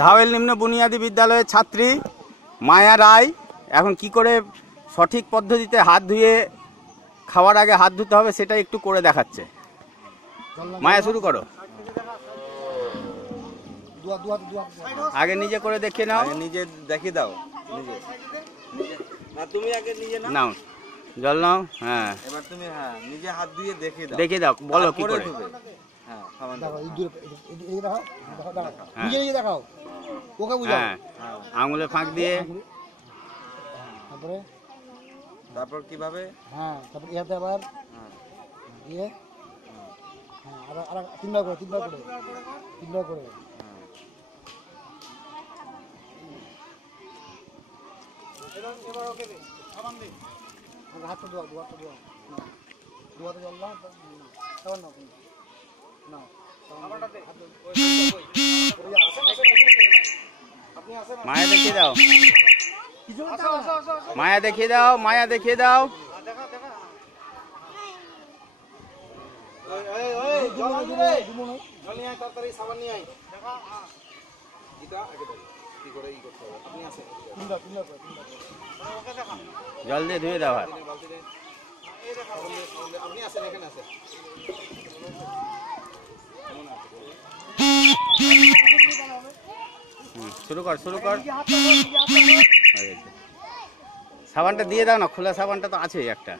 ধাওয়েল নিম্ন বুনিয়াদী বিদ্যালয়ের ছাত্রী মায়া রায় এখন কি করে সঠিক পদ্ধতিতে হাত ধুয়ে খাওয়ার আগে হাত ধুতে হবে সেটা একটু করে দেখাচ্ছে। মায়া শুরু করো। আগে নিজে করে দেখিয়ে নাও। নিজে দেখিয়ে দাও। তুমি আগে নিজে নাও, জল নাও। হ্যাঁ, এবার তুমি নিজে হাত দিয়ে দেখিয়ে দাও, বলো কি করে। আঙুলে ফাঁক দিয়ে, তারপর কিভাবে? তারপর ইয়াতে আবার দিয়ে আর তিনবার করে এবার ওকে দে, সাবান দে, হাতটা ধোয়া ধোয়াতে জল দাও, সাবান নাও, সাবানটা দে, মায়া দেখিয়ে দাও, মায়া দেখিয়ে দাও, মায়া দেখিয়ে দাও। জল দিয়ে ধুয়ে দাও হাত। শুরু কর। সাবানটা দিয়ে দাও না, খোলা সাবানটা তো আছে একটা।